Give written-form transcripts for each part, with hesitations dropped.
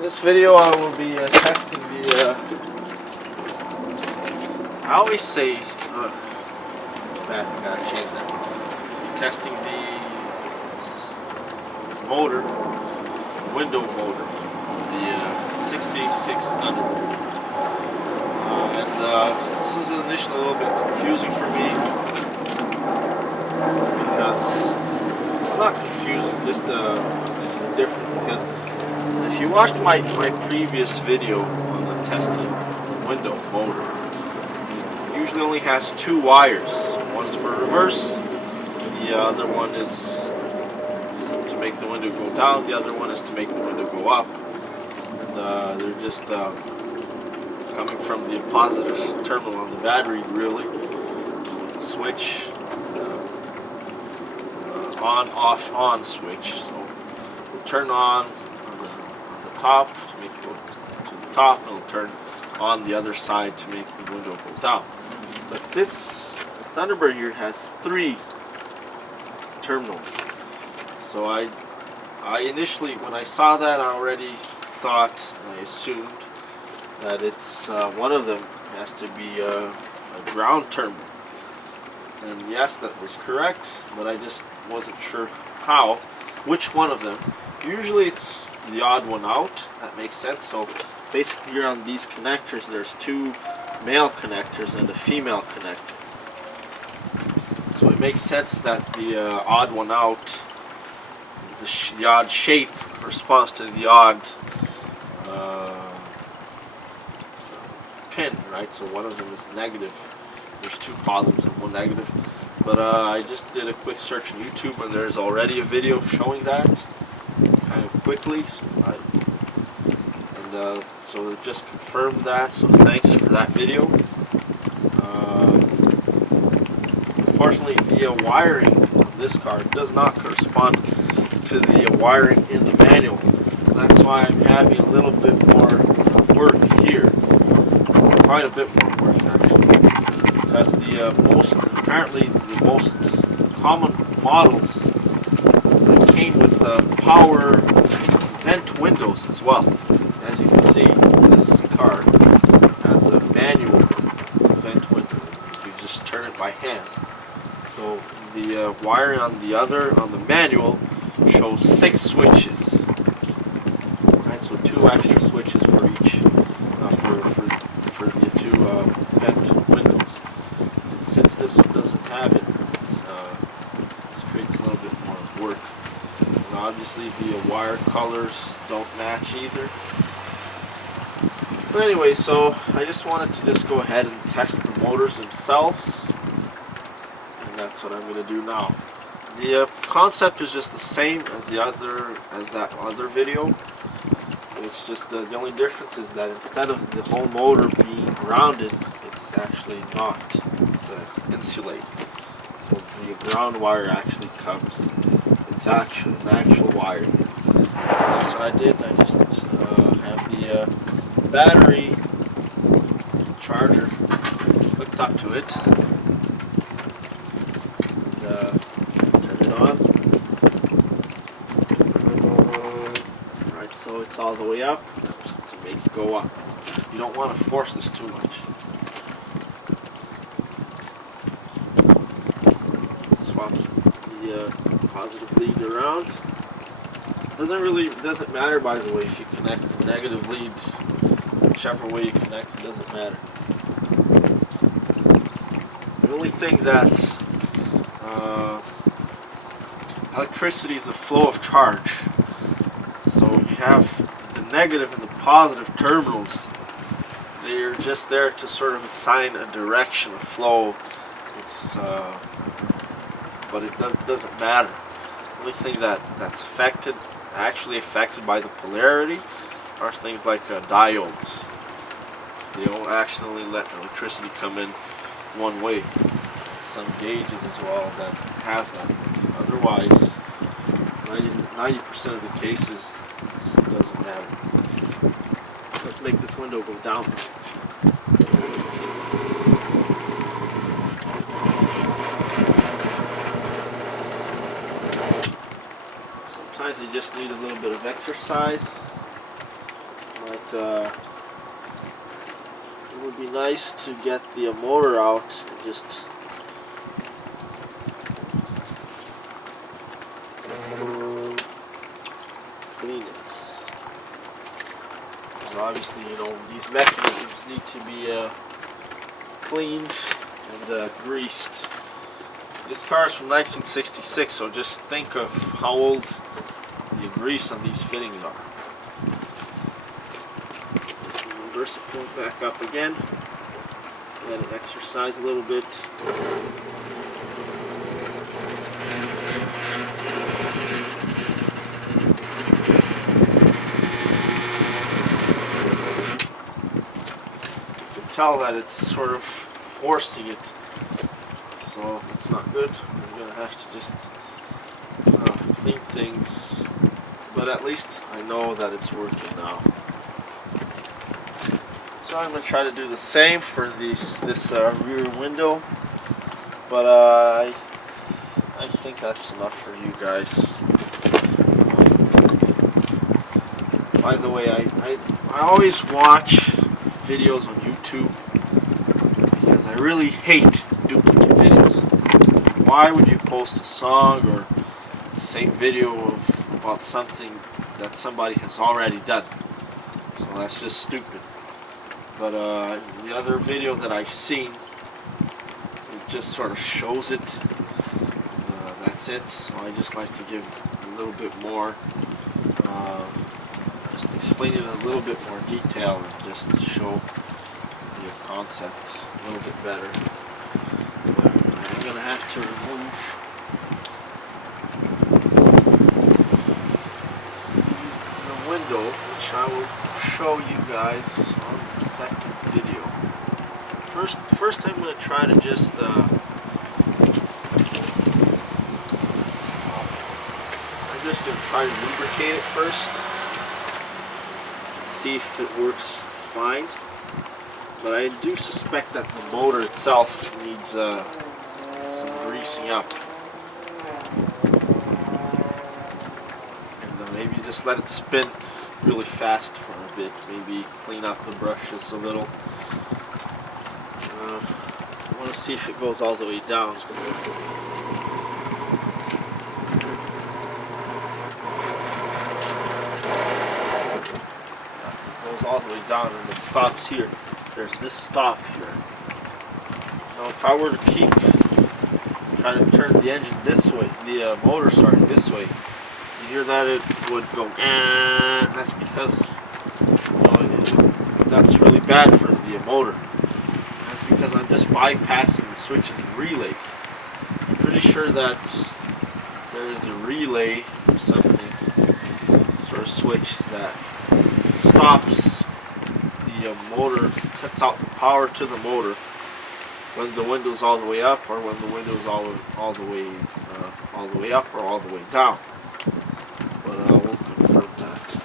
In this video I will be testing the, I always say, it's bad, I gotta change that. Testing the motor, window motor, the 66 Thunderbird. This was initially a little bit confusing for me, because, not confusing, just it's different, because if you watched my previous video on the testing window motor, it usually only has two wires. One is for reverse, the other one is to make the window go down, the other one is to make the window go up. And they're just coming from the positive terminal on the battery, really, with a switch, on, off, on switch. So we'll turn on the top to make it go to the top, and it'll turn on the other side to make the window go down. But this Thunderbird here has three terminals. So I initially, when I saw that, I already thought, and I assumed that it's one of them has to be a ground terminal. And yes, that was correct, but I just wasn't sure which one of them. Usually it's the odd one out, that makes sense. So basically here on these connectors there's two male connectors and a female connector. So it makes sense that the odd one out, the odd shape corresponds to the odd pin, right? So one of them is negative. There's two positives and one negative. But I just did a quick search on YouTube, and there's already a video showing that kind of quickly. So it just confirmed that. So thanks for that video. Unfortunately, the wiring on this car does not correspond to the wiring in the manual. That's why I'm having a little bit more work here. Quite a bit more work, actually. Because apparently the most common models that came with power vent windows as well. As you can see, this car has a manual vent window. You just turn it by hand. So the wiring on the manual shows 6 switches. Right, so 2 extra switches for each, for the 2 vent windows. And since this one doesn't have it, this creates a little bit more work. And obviously the wire colors don't match either. But anyway, so I just wanted to just go ahead and test the motors themselves, and that's what I'm going to do now. The concept is just the same as that other video. It's just the only difference is that instead of the whole motor being grounded, it's actually not. It's insulated. So the ground wire actually comes. It's an actual wire. So that's what I did. I just have the battery charger hooked up to it. Turn it on. Alright, so it's all the way up to make it go up. You don't want to force this too much. Swap the positive lead around. Doesn't matter, by the way, if you connect the negative leads. Whichever way you connect, it doesn't matter. The only thing that electricity is a flow of charge. So you have the negative and the positive terminals. They're just there to sort of assign a direction of flow. It's but it doesn't matter. The only thing that's actually affected by the polarity are things like diodes. They don't actually let electricity come in one way. Some gauges as well that have that. But otherwise, 90% of the cases, it doesn't matter. Let's make this window go down. Sometimes you just need a little bit of exercise. But it would be nice to get the motor out and just clean it. So obviously, you know, these mechanisms need to be cleaned and greased. This car is from 1966, so just think of how old the grease on these fittings are. Let's reverse the point back up again. Just let it exercise a little bit. You can tell that it's sort of forcing it, so it's not good. I'm going to have to just clean things, but at least I know that it's working now. So I'm going to try to do the same for this rear window, but I think that's enough for you guys. By the way, I always watch videos on YouTube because I really hate duplicate videos. Why would you post a song or the same video about something that somebody has already done? So that's just stupid. But the other video that I've seen, it just sort of shows it. That's it. So I just like to give a little bit more, just explain it in a little bit more detail and just show the concept a little bit better. But I'm going to have to remove the window, which I will show you guys on the second video. First I'm going to try to just stop. I'm just going to try to lubricate it first and see if it works fine. But I do suspect that the motor itself needs some greasing up. And maybe just let it spin really fast for a bit. Maybe clean up the brushes a little. I want to see if it goes all the way down. It goes all the way down and it stops here. There's this stop here. Now if I were to keep trying to turn the engine this way, the motor starting this way, you hear that it would go, that's because, you know, that's really bad for the motor. That's because I'm just bypassing the switches and relays. I'm pretty sure that there is a relay or something, sort of switch that stops the motor, cuts out the power to the motor when the window's all the way up, or when the window's all the way up, or all the way down. But we'll confirm that.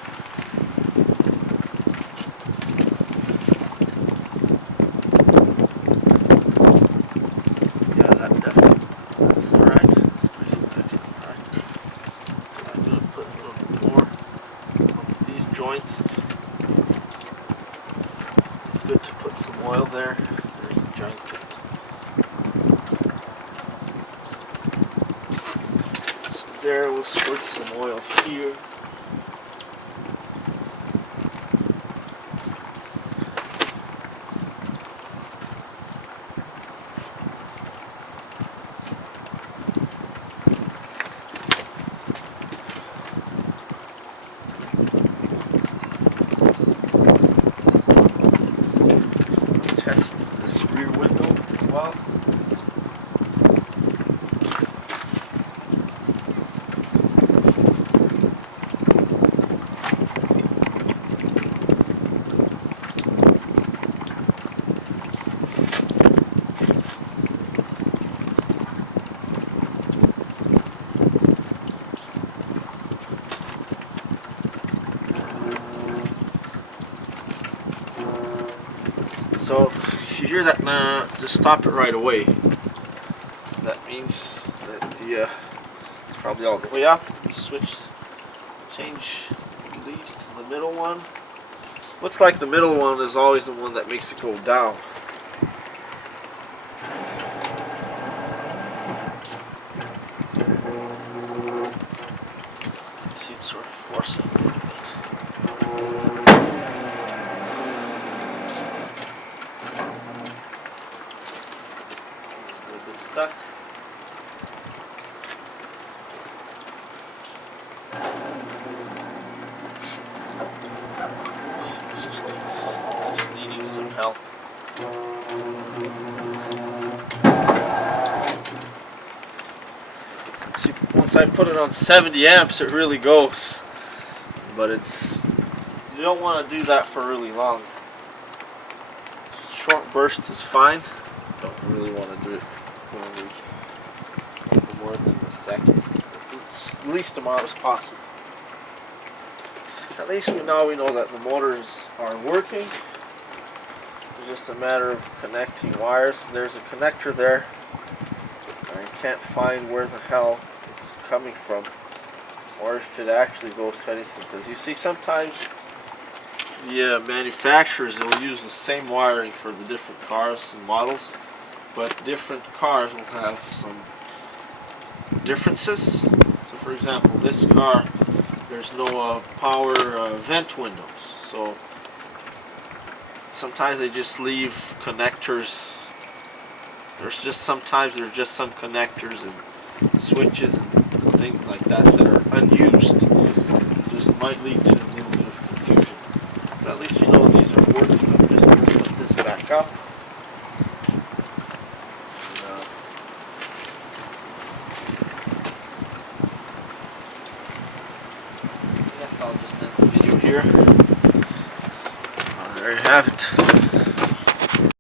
Yeah, that definitely, that's alright. That's greasy, that's alright. I'm going to put a little bit more on these joints. It's good to put some oil there. There's a giant tip. So there, we'll squirt some oil here. Test this rear window as well. So if you hear that nah, just stop it right away. That means that the it's probably all the way up. Switch, change these to the middle one. Looks like the middle one is always the one that makes it go down. Let's see, it's sort of forcing a little bit. A little bit stuck. Just needing some help. See, once I put it on 70 amps, it really goes. But you don't want to do that for really long. Short bursts is fine. Don't really want to do it for more than a second. It's the least amount as possible. At least now we know that the motors are working. It's just a matter of connecting wires. There's a connector there. I can't find where the hell it's coming from, or if it actually goes to anything. Because you see, sometimes the manufacturers will use the same wiring for the different cars and models, but different cars will have some differences. So, for example, this car, there's no power vent windows, so sometimes they just leave connectors. Sometimes there's just some connectors and switches and things like that that are unused. Just might lead to a little bit of confusion. But at least you know these are working. I'm just going to put this back up. I guess I'll just end the video here. There you have it.